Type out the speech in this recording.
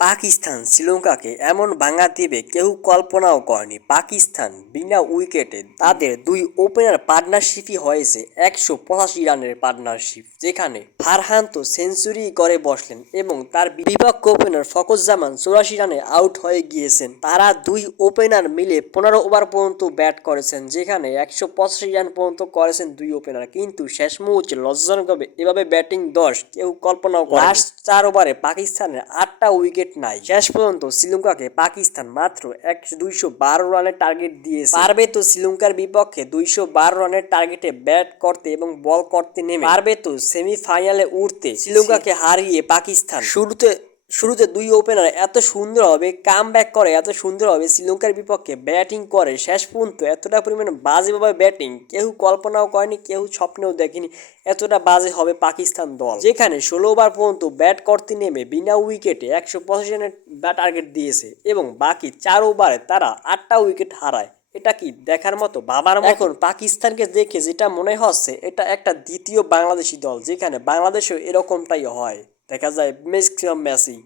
পাকিস্তান শ্রীলঙ্কাকে এমন ভাঙা দিবে কেউ কল্পনাও করেনি। পাকিস্তান বিনা উইকেটে তাদের দুই ওপেনার পার্টনারশিপই হয়েছে 185 রানের পার্টনারশিপ, যেখানে ফারহান তো সেঞ্চুরি করে বসলেন এবং তার বিপক্ষ ওপেনার ফখরুজ্জামান 84 রানে আউট হয়ে গিয়েছেন। তারা দুই ওপেনার মিলে 15 ওভার পর্যন্ত ব্যাট করেছেন, যেখানে 185 রান পর্যন্ত করেছেন দুই ওপেনার, কিন্তু শেষ মুহূর্তে লজ্জাজনকভাবে এভাবে ব্যাটিং 10 কেউ কল্পনাও করে। লাস্ট 4 ওভারে পাকিস্তানের 8টা উইকেট নাই। শেষ পর্যন্ত শ্রীলঙ্কাকে পাকিস্তান মাত্র 212 রানের টার্গেট দিয়েছে। পারবে তো শ্রীলঙ্কার বিপক্ষে 212 রানের টার্গেটে ব্যাট করতে এবং বল করতে নেমে পারবে তো সেমিফাইনালে উঠতে। শ্রীলঙ্কাকে হারিয়ে পাকিস্তান শুরুতে দুই ওপেনার এত সুন্দরভাবে কামব্যাক করে, এত সুন্দরভাবে শ্রীলঙ্কার বিপক্ষে ব্যাটিং করে, শেষ পর্যন্ত এতটা পরিমাণে বাজেভাবে ব্যাটিং কেউ কল্পনাও করেনি, কেউ স্বপ্নেও দেখেনি এতটা বাজে হবে পাকিস্তান দল। যেখানে 16 ওভার পর্যন্ত ব্যাট করতে নেমে বিনা উইকেটে 185 রানের টার্গেট দিয়েছে এবং বাকি 4 ওভারে তারা 8টা উইকেট হারায়। এটা কি দেখার মতো, বাবার মতো? এখন পাকিস্তানকে দেখে যেটা মনে হচ্ছে, এটা একটা দ্বিতীয় বাংলাদেশি দল, যেখানে বাংলাদেশেও এরকমটাই হয়, দেখা যায় ম্যাক্সিমাম ম্যাচই।